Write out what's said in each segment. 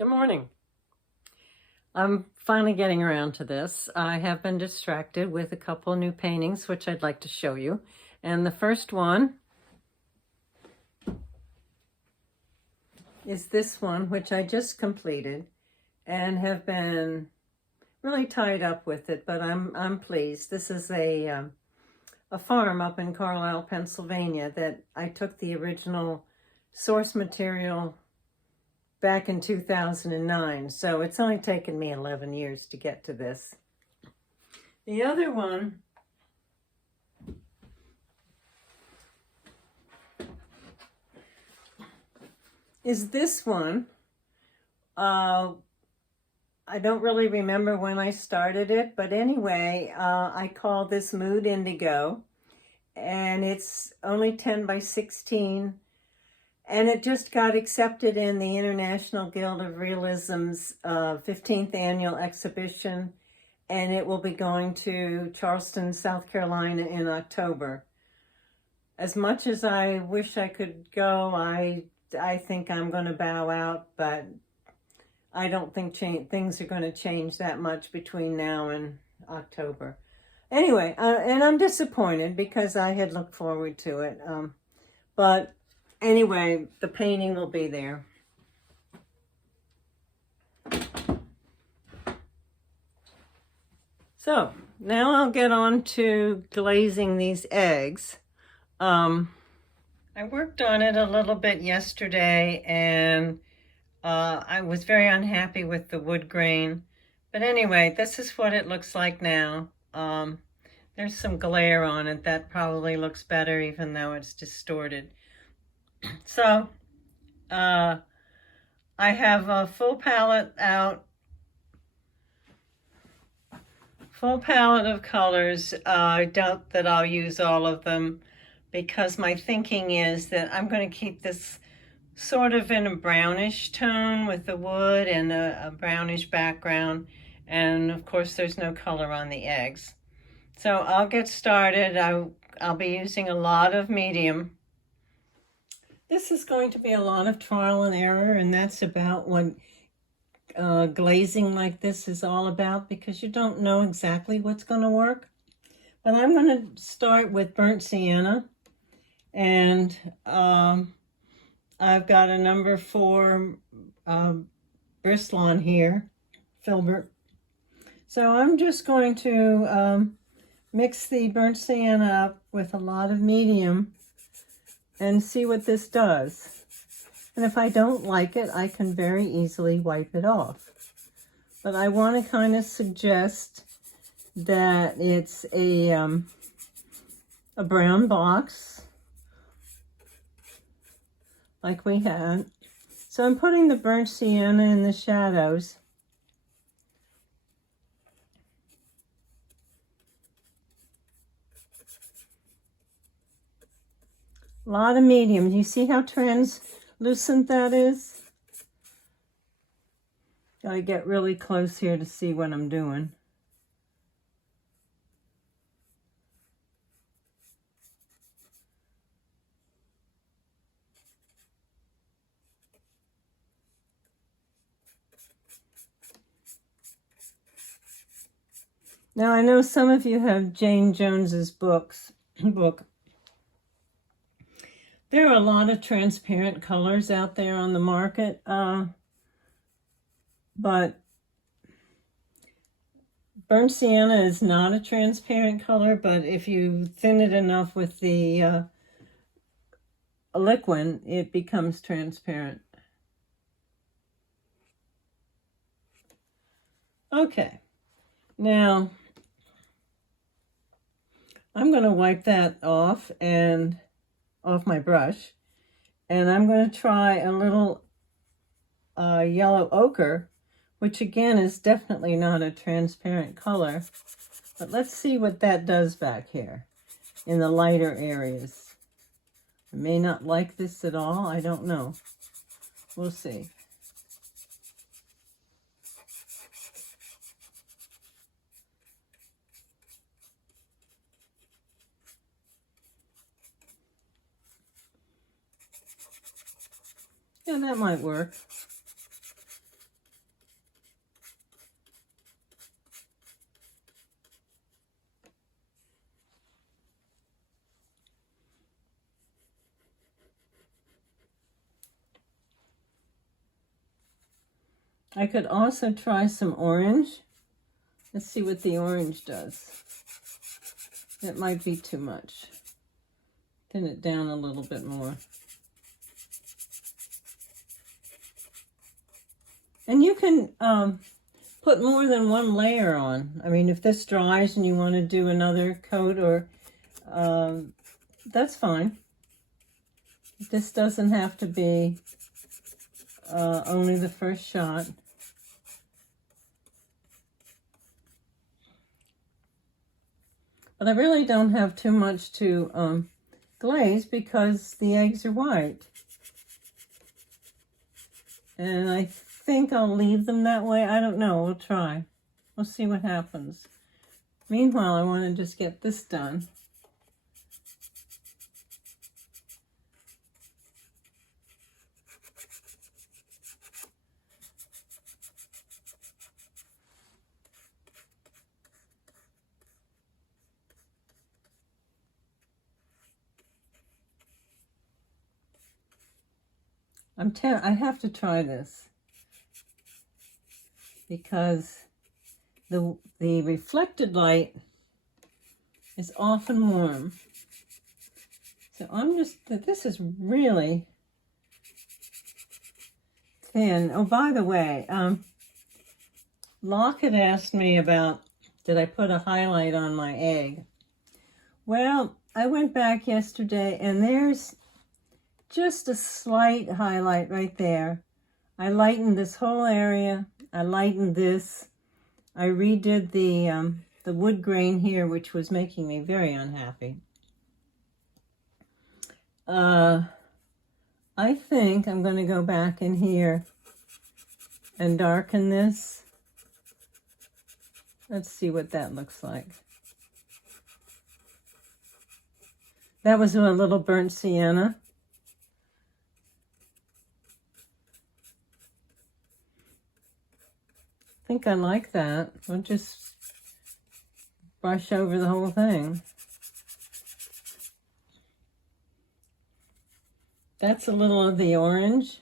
Good morning. I'm finally getting around to this. I have been distracted with a couple new paintings, which I'd like to show you. And the first one is this one, which I just completed and have been really tied up with it, but I'm pleased. This is a farm up in Carlisle, Pennsylvania that I took the original source material back in 2009, so it's only taken me 11 years to get to this. The other one is this one. I don't really remember when I started it, but anyway, I call this Mood Indigo, and it's only 10 by 16. And it just got accepted in the International Guild of Realism's 15th annual exhibition, and it will be going to Charleston, South Carolina in October. As much as I wish I could go, I think I'm going to bow out, but I don't think things are going to change that much between now and October. Anyway, and I'm disappointed because I had looked forward to it, but anyway, the painting will be there. So now I'll get on to glazing these eggs. I worked on it a little bit yesterday, and I was very unhappy with the wood grain. But anyway, this is what it looks like now. There's some glare on it. That probably looks better even though it's distorted. So I have a full palette out, full palette of colors. I doubt that I'll use all of them because my thinking is that I'm going to keep this sort of in a brownish tone with the wood and a brownish background. And of course there's no color on the eggs. So I'll get started. I'll be using a lot of medium. This is going to be a lot of trial and error, and that's about what glazing like this is all about, because you don't know exactly what's going to work. But I'm going to start with burnt sienna, and I've got a number 4 Bristolon here, filbert. So I'm just going to mix the burnt sienna up with a lot of medium and see what this does. And if I don't like it, I can very easily wipe it off. But I want to kind of suggest that it's a brown box, like we had. So I'm putting the burnt sienna in the shadows. A lot of medium. Do you see how translucent that is? Gotta get really close here to see what I'm doing. Now I know some of you have Jane Jones's book. There are a lot of transparent colors out there on the market, but burnt sienna is not a transparent color, but if you thin it enough with the liquid, it becomes transparent. Okay, now I'm going to wipe that off off my brush, and I'm going to try a little yellow ochre, which again is definitely not a transparent color, but let's see what that does back here in the lighter areas. I may not like this at all, I don't know. We'll see. Yeah, that might work. I could also try some orange. Let's see what the orange does. It might be too much. Thin it down a little bit more. And you can put more than one layer on. I mean, if this dries and you want to do another coat, or that's fine. This doesn't have to be only the first shot. But I really don't have too much to glaze because the eggs are white. And I think I'll leave them that way. I don't know. We'll try. We'll see what happens. Meanwhile, I want to just get this done. I have to try this because the reflected light is often warm. So this is really thin. Oh, by the way, Locke had asked me about, did I put a highlight on my egg? Well, I went back yesterday and there's just a slight highlight right there. I lightened this whole area. I lightened this. I redid the wood grain here, which was making me very unhappy. I think I'm going to go back in here and darken this. Let's see what that looks like. That was a little burnt sienna. I think I like that. We'll just brush over the whole thing. That's a little of the orange.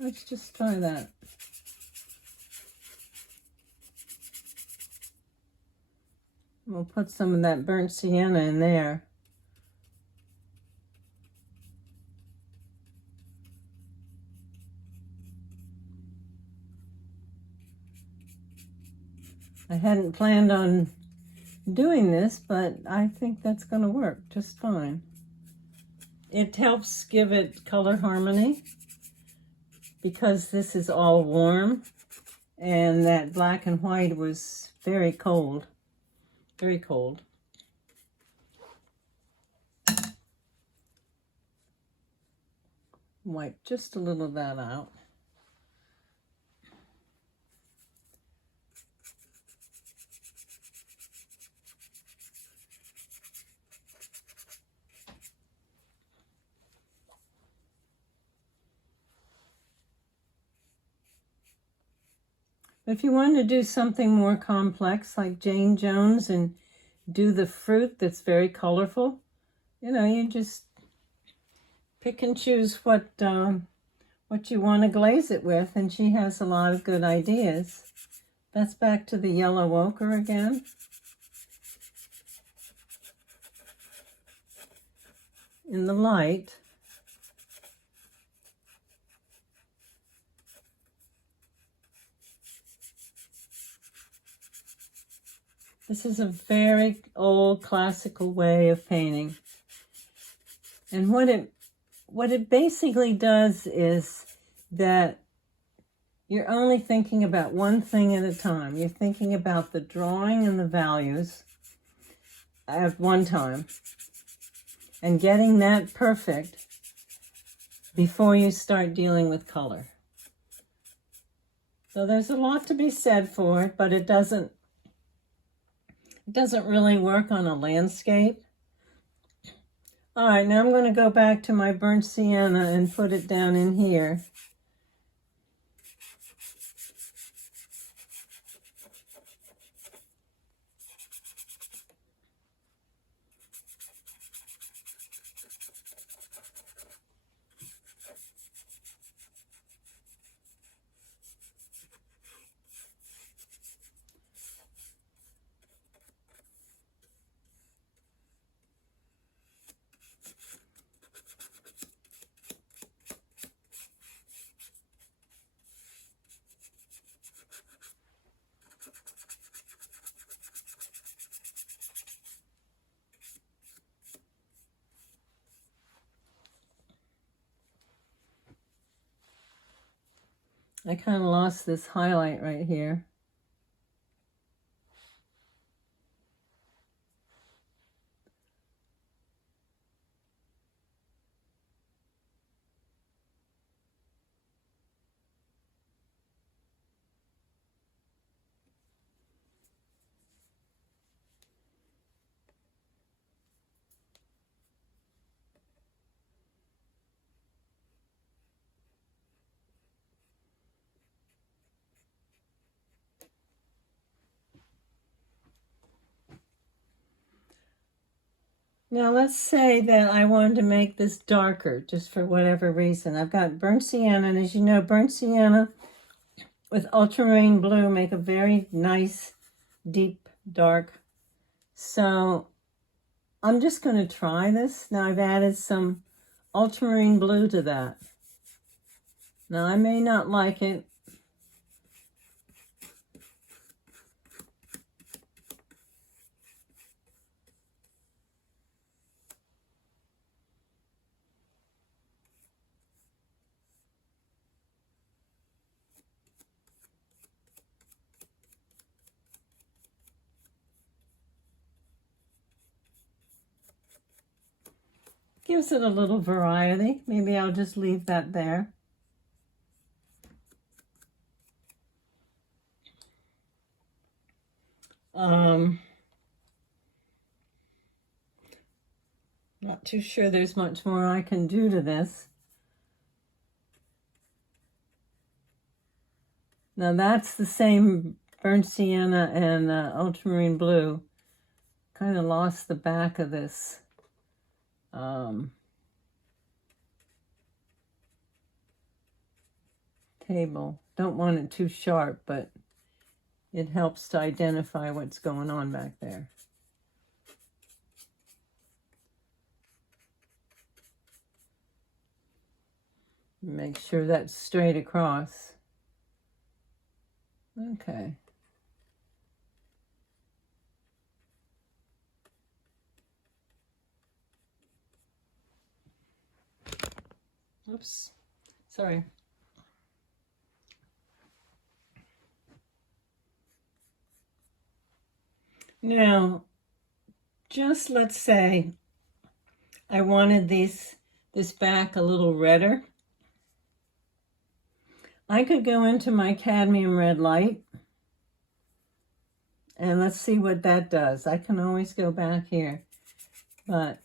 Let's just try that. We'll put some of that burnt sienna in there. I hadn't planned on doing this, but I think that's going to work just fine. It helps give it color harmony because this is all warm and that black and white was very cold, very cold. Wipe just a little of that out. If you want to do something more complex like Jane Jones and do the fruit that's very colorful, you know, you just pick and choose what you want to glaze it with, and she has a lot of good ideas. That's back to the yellow ochre again. In the light. This is a very old classical way of painting. And what it basically does is that you're only thinking about one thing at a time. You're thinking about the drawing and the values at one time and getting that perfect before you start dealing with color. So there's a lot to be said for it, but it doesn't really work on a landscape. All right, now I'm going to go back to my burnt sienna and put it down in here. I kind of lost this highlight right here. Now let's say that I wanted to make this darker, just for whatever reason. I've got burnt sienna, and as you know, burnt sienna with ultramarine blue make a very nice, deep, dark. So I'm just going to try this. Now I've added some ultramarine blue to that. Now I may not like it. Gives it a little variety. Maybe I'll just leave that there. Not too sure there's much more I can do to this. Now that's the same burnt sienna and ultramarine blue. Kind of lost the back of this table. Don't want it too sharp, but it helps to identify what's going on back there. Make sure that's straight across. Okay. Oops, sorry. Now, just let's say I wanted this back a little redder. I could go into my cadmium red light and let's see what that does. I can always go back here, but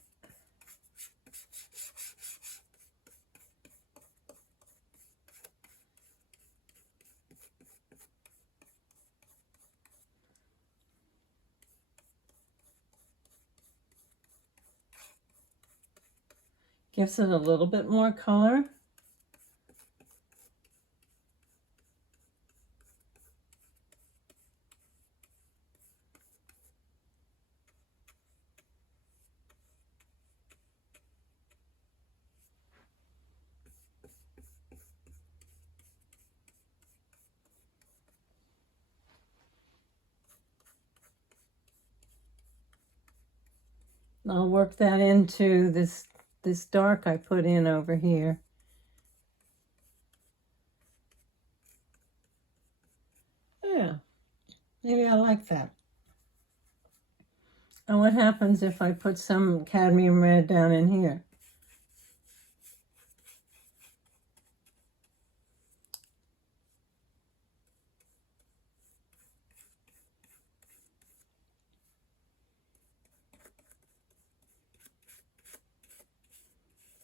gives it a little bit more color. I'll work that into this dark I put in over here. Yeah, maybe I like that. And what happens if I put some cadmium red down in here?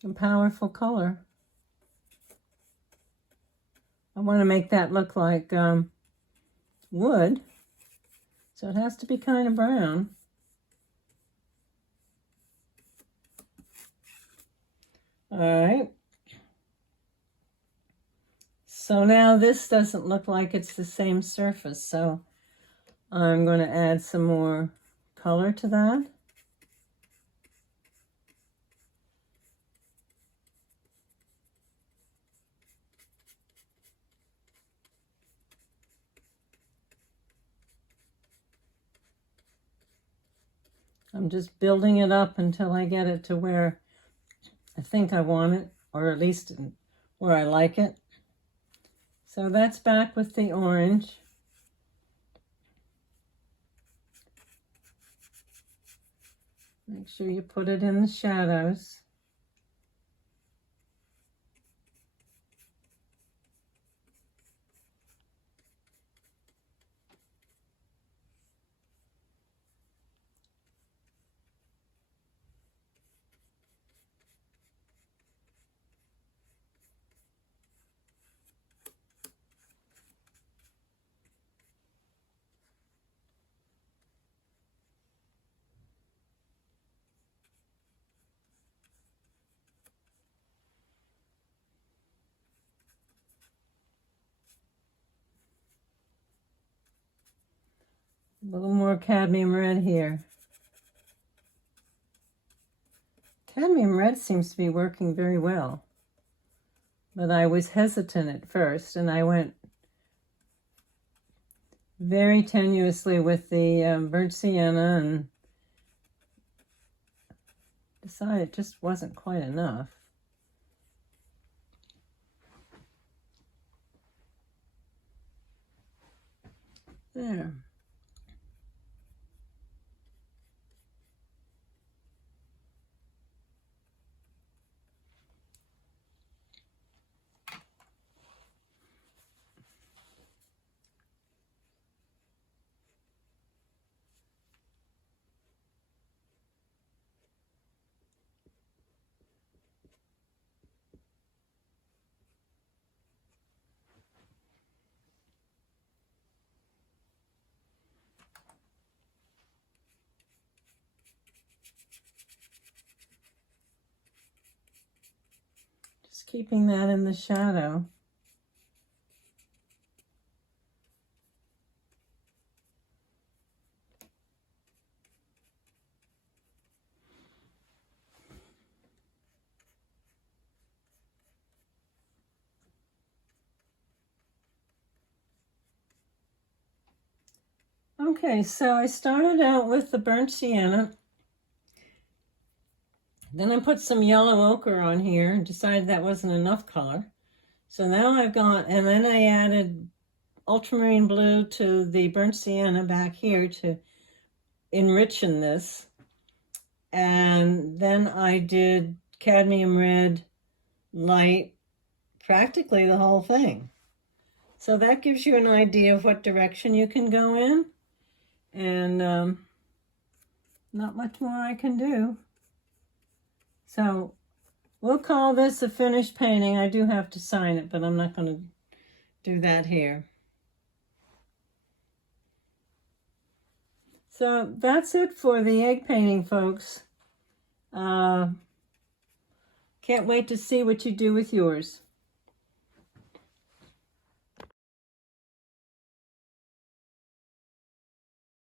A powerful color. I want to make that look like wood, so it has to be kind of brown. All right. So now this doesn't look like it's the same surface, so I'm going to add some more color to that. I'm just building it up until I get it to where I think I want it, or at least where I like it. So that's back with the orange. Make sure you put it in the shadows. A little more cadmium red here. Cadmium red seems to be working very well, but I was hesitant at first, and I went very tenuously with the burnt sienna and decided it just wasn't quite enough. There. Just keeping that in the shadow. Okay, so I started out with the burnt sienna. Then I put some yellow ochre on here and decided that wasn't enough color. So now I've gone, and then I added ultramarine blue to the burnt sienna back here to enrich in this. And then I did cadmium red light, practically the whole thing. So that gives you an idea of what direction you can go in. And not much more I can do. So we'll call this a finished painting. I do have to sign it, but I'm not going to do that here. So that's it for the egg painting, folks. Can't wait to see what you do with yours.